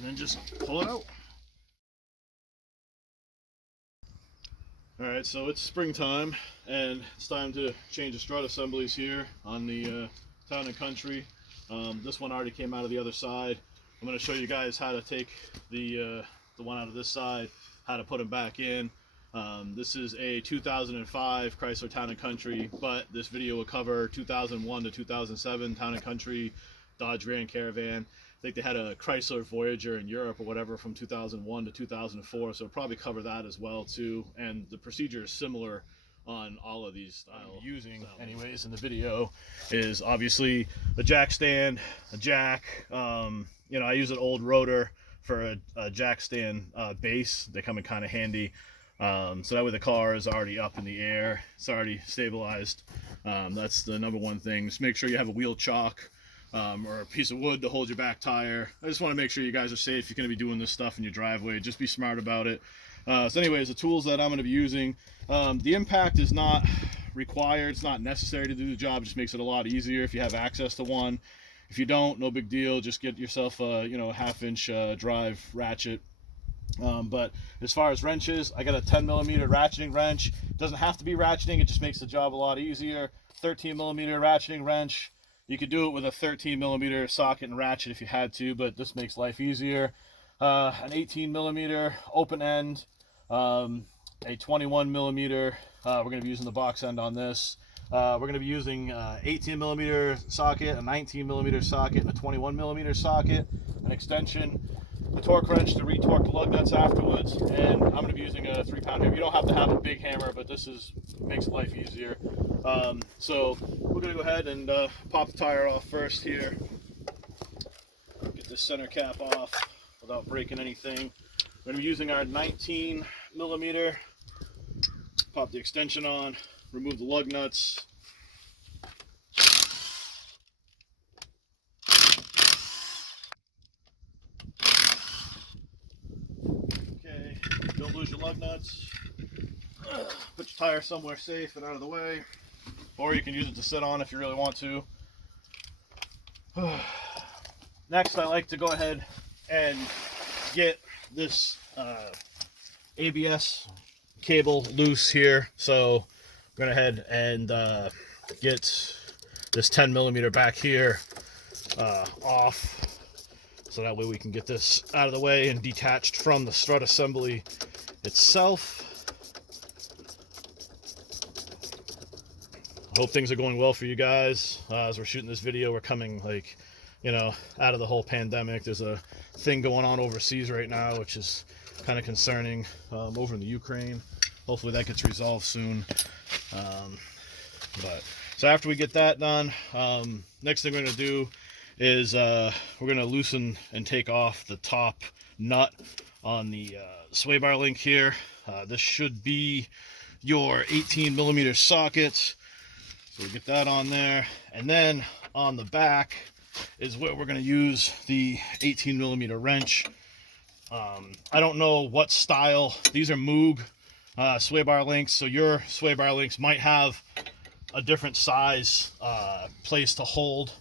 and then just pull it out. Alright, so it's springtime and it's time to change the strut assemblies here on the Town & Country. This one already came out of the other side. I'm going to show you guys how to take the one out of this side, how to put them back in. This is a 2005 Chrysler Town & Country, but this video will cover 2001 to 2007 Town & Country, Dodge Caravan. I think they had a Chrysler Voyager in Europe or whatever from 2001 to 2004, so it'll probably cover that as well too. And the procedure is similar on all of these styles. Using anyways in the video is obviously a jack stand, a jack. You know, I use an old rotor for a jack stand base. They come in kind of handy. So that way the car is already up in the air. It's already stabilized. That's the number one thing. Just make sure you have a wheel chock. Or a piece of wood to hold your back tire. I just want to make sure you guys are safe. You're going to be doing this stuff in your driveway. Just be smart about it. So anyways, the tools that I'm going to be using, the impact is not required. It's not necessary to do the job. It just makes it a lot easier if you have access to one. If you don't, no big deal. Just get yourself a, you know, 1/2-inch drive ratchet. But as far as wrenches, I got a 10mm ratcheting wrench. It doesn't have to be ratcheting. It just makes the job a lot easier. 13mm ratcheting wrench. You could do it with a 13mm socket and ratchet if you had to, but this makes life easier. An 18mm open end, a 21mm. We're going to be using the box end on this. We're going to be using 18mm socket, a 19mm socket, and a 21mm socket, an extension, a torque wrench to retorque the lug nuts afterwards, and I'm going to be using a 3-pound hammer. You don't have to have a big hammer, but this makes life easier. So we're going to go ahead and pop the tire off first here. Get this center cap off without breaking anything. We're going to be using our 19mm. Pop the extension on, remove the lug nuts. Okay, don't lose your lug nuts. Put your tire somewhere safe and out of the way, or you can use it to sit on if you really want to. Next, I like to go ahead and get this ABS cable loose here. So I'm going ahead and get this 10mm back here off, so that way we can get this out of the way and detached from the strut assembly itself. I hope things are going well for you guys. As we're shooting this video, we're coming, like, you know, out of the whole pandemic. There's a thing going on overseas right now, which is kind of concerning, over in the Ukraine. Hopefully that gets resolved soon. So after we get that done, next thing we're going to do is we're going to loosen and take off the top nut on the sway bar link here. This should be your 18mm socket. So we get that on there, and then on the back is where we're going to use the 18mm wrench. I don't know what style. These are Moog sway bar links, so your sway bar links might have a different size place to hold,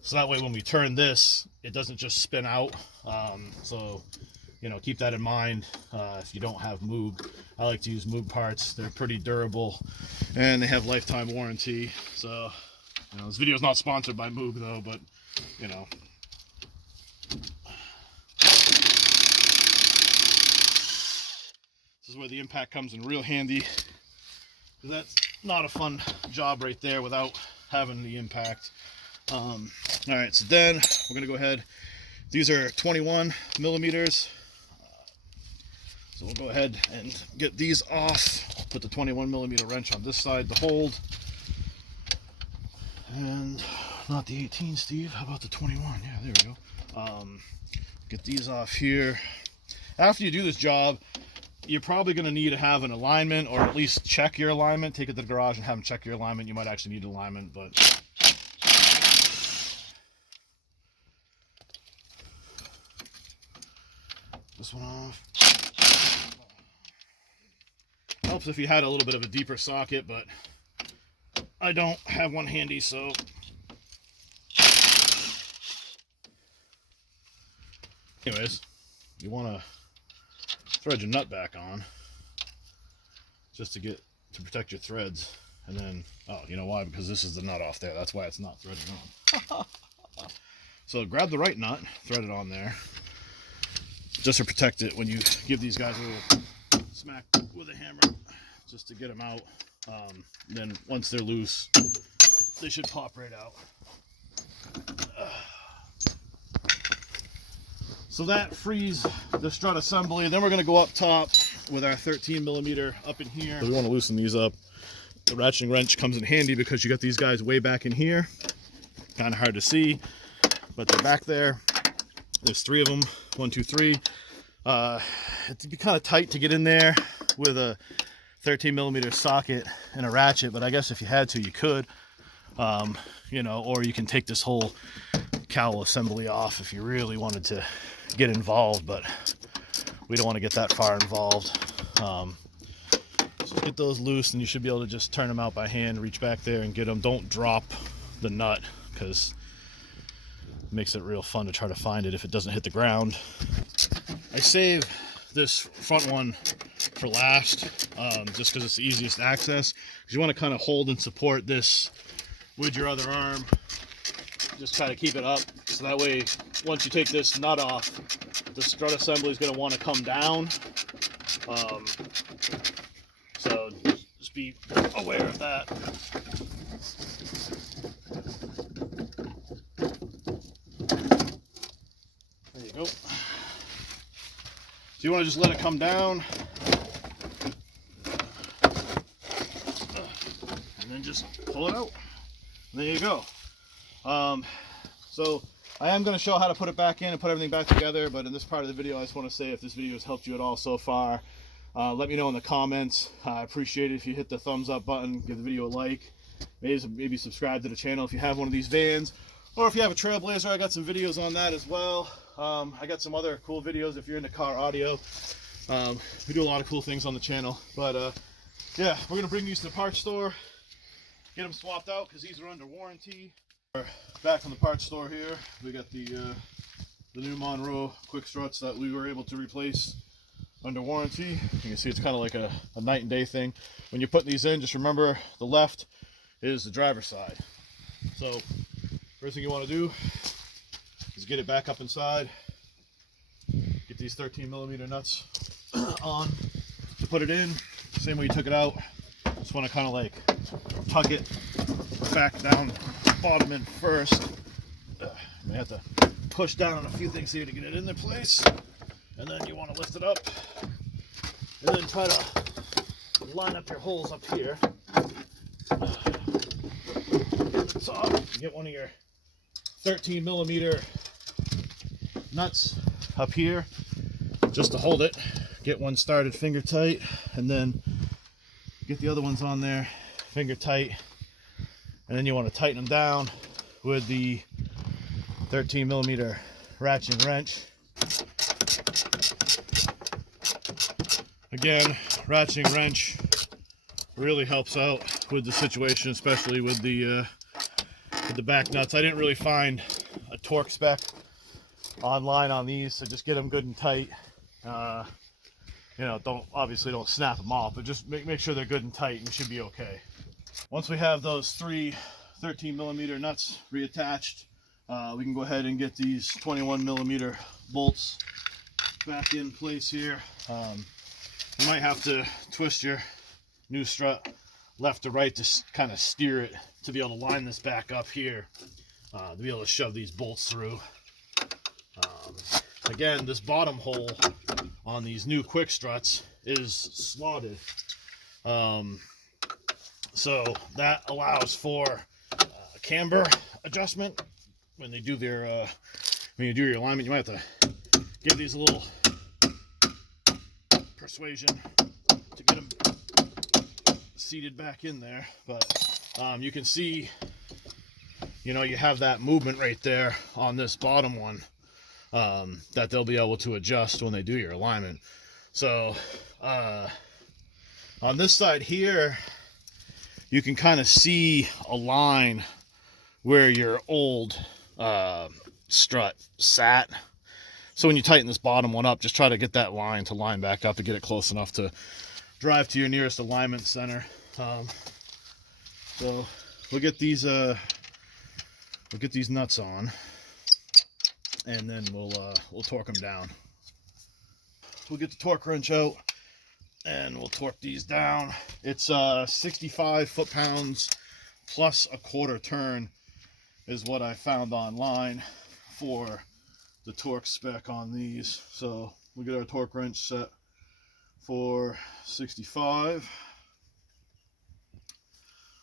so that way when we turn this, it doesn't just spin out. So, you know, keep that in mind if you don't have Moog. I like to use Moog parts. They're pretty durable and they have lifetime warranty. So, you know, this video is not sponsored by Moog though, but, you know. This is where the impact comes in real handy. That's not a fun job right there without having the impact. All right, so then we're gonna go ahead. These are 21mm. So we'll go ahead and get these off. Put the 21mm wrench on this side to hold. And not the 18, Steve. How about the 21? Yeah, there we go. Get these off here. After you do this job, you're probably going to need to have an alignment, or at least check your alignment. Take it to the garage and have them check your alignment. You might actually need alignment, but this one off. Helps if you had a little bit of a deeper socket, but I don't have one handy, so anyways, you want to thread your nut back on just to protect your threads. And then, oh, you know why? Because this is the nut off there. That's why it's not threaded on. So grab the right nut, thread it on there, just to protect it when you give these guys a little smack with a hammer, just to get them out. Then once they're loose, they should pop right out. So that frees the strut assembly. Then we're going to go up top with our 13 millimeter up in here. So we want to loosen these up. The ratcheting wrench comes in handy because you got these guys way back in here. Kind of hard to see, but they're back there. There's 3 of them, 1, 2, 3. It'd be kind of tight to get in there with a 13 millimeter socket and a ratchet, but I guess if you had to, you could. You know, or you can take this whole cowl assembly off if you really wanted to get involved, but we don't want to get that far involved. Just get those loose and you should be able to just turn them out by hand, reach back there and get them. Don't drop the nut, because it makes it real fun to try to find it if it doesn't hit the ground. I save this front one for last, just because it's the easiest access, because you want to kind of hold and support this with your other arm. Just try to keep it up, so that way once you take this nut off, the strut assembly is going to want to come down. So just be aware of that. There you go. So you want to just let it come down, and then just pull it out. And there you go. So I am going to show how to put it back in and put everything back together, but in this part of the video I just want to say, if this video has helped you at all so far, let me know in the comments. I appreciate it if you hit the thumbs up button, give the video a like, maybe subscribe to the channel if you have one of these vans, or if you have a Trailblazer. I got some videos on that as well. I got some other cool videos if you're into car audio. We do a lot of cool things on the channel, but yeah, we're going to bring these to the parts store, get them swapped out because these are under warranty. Back from the parts store here, we got the new Monroe quick struts that we were able to replace under warranty. You can see it's kind of like a night and day thing. When you're putting these in, just remember the left is the driver's side. So first thing you want to do is get it back up inside, get these 13 millimeter nuts on to put it in, same way you took it out. Just want to kind of like tug it back down, bottom in first. You may have to push down on a few things here to get it in their place, and then you want to lift it up and then try to line up your holes up here. So you get one of your 13 millimeter nuts up here just to hold it. Get one started finger tight, and then get the other ones on there finger tight, and then you want to tighten them down with the 13 millimeter ratchet wrench. Again, ratcheting wrench really helps out with the situation, especially with the back nuts. I didn't really find a torque spec online on these, so just get them good and tight. You know, obviously don't snap them off, but just make sure they're good and tight, and you should be okay. Once we have those 3 13 millimeter nuts reattached, we can go ahead and get these 21 millimeter bolts back in place here. You might have to twist your new strut left to right to kind of steer it to be able to line this back up here, to be able to shove these bolts through. Again, this bottom hole on these new quick struts is slotted, so that allows for a camber adjustment. When they do their when you do your alignment, you might have to give these a little persuasion to get them seated back in there. But you can see, you know, you have that movement right there on this bottom one, that they'll be able to adjust when they do your alignment. So on this side here, you can kind of see a line where your old strut sat. So when you tighten this bottom one up, just try to get that line to line back up to get it close enough to drive to your nearest alignment center. So we'll get these nuts on, and then we'll torque them down. We'll get the torque wrench out and we'll torque these down. It's 65 foot-pounds plus a quarter turn is what I found online for the torque spec on these. So we'll get our torque wrench set for 65.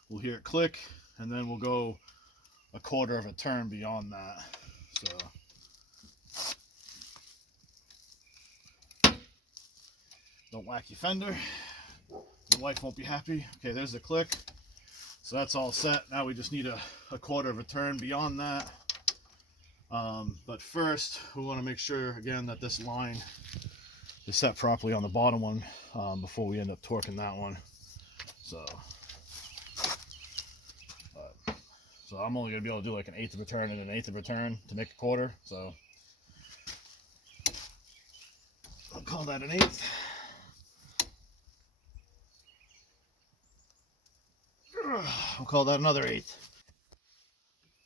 We'll hear it click, and then we'll go a quarter of a turn beyond that. So don't whack your fender, your wife won't be happy. Okay, there's the click. So that's all set. Now we just need a quarter of a turn beyond that. But first we want to make sure again that this line is set properly on the bottom one before we end up torquing that one. So I'm only going to be able to do like an eighth of a turn and an eighth of a turn to make a quarter. So I'll call that an eighth. I'll call that another eighth.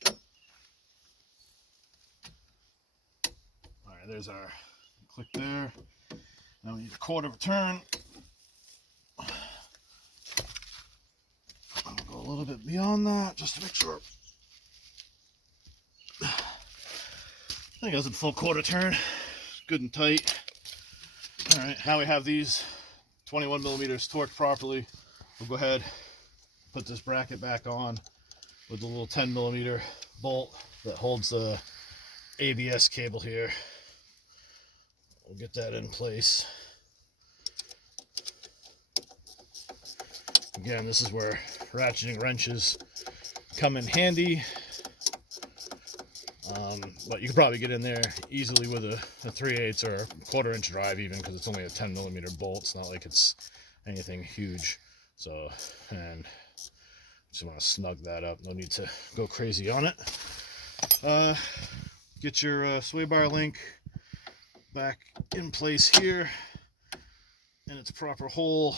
All right, there's our click there. Now we need a quarter of a turn. I'll go a little bit beyond that just to make sure. I think that's a full quarter turn. Good and tight. All right, now we have these 21 millimeters torqued properly. We'll go ahead, put this bracket back on with the little 10 millimeter bolt that holds the ABS cable here. We'll get that in place. Again, this is where ratcheting wrenches come in handy. But you can probably get in there easily with a 3/8 or a quarter-inch drive even, because it's only a 10 millimeter bolt. It's not like it's anything huge. So, and just want to snug that up. No need to go crazy on it. Get your sway bar link back in place here in its proper hole.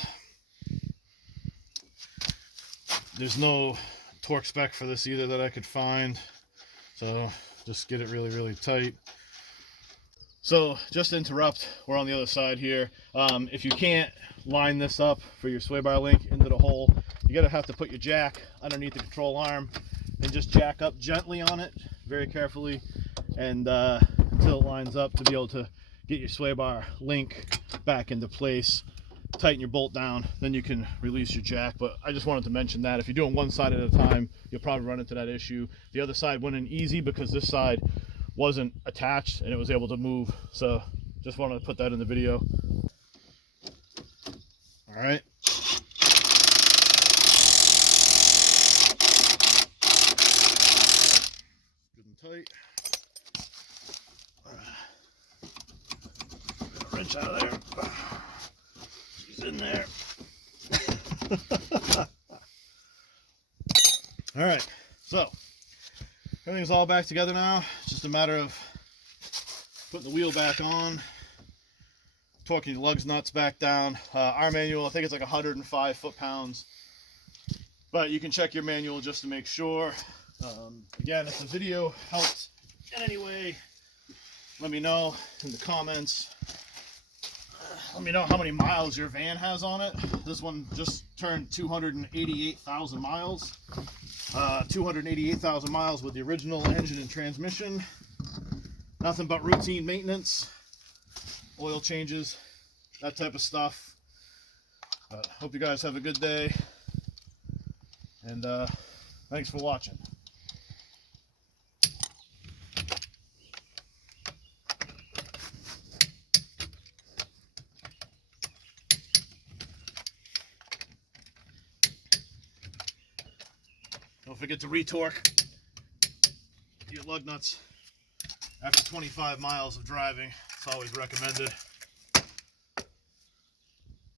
There's no torque spec for this either that I could find, so just get it really, really tight. So just to interrupt, we're on the other side here. If you can't line this up for your sway bar link into the hole, you're gonna have to put your jack underneath the control arm and just jack up gently on it, very carefully, and until it lines up to be able to get your sway bar link back into place. Tighten your bolt down, then you can release your jack. But I just wanted to mention that if you're doing one side at a time, you'll probably run into that issue. The other side went in easy because this side wasn't attached and it was able to move. So just wanted to put that in the video. All right. Good and tight. Wrench out of there. She's in there. All right, so everything's all back together now. It's just a matter of putting the wheel back on, torquing the lugs nuts back down. Our manual, I think it's like 105 foot-pounds, but you can check your manual just to make sure. Again, if the video helped in any way, let me know in the comments. Let me know how many miles your van has on it. This one just turned 288,000 miles. 288,000 miles with the original engine and transmission. Nothing but routine maintenance, oil changes, that type of stuff. Hope you guys have a good day, and thanks for watching. Don't forget to retorque your lug nuts after 25 miles of driving. It's always recommended.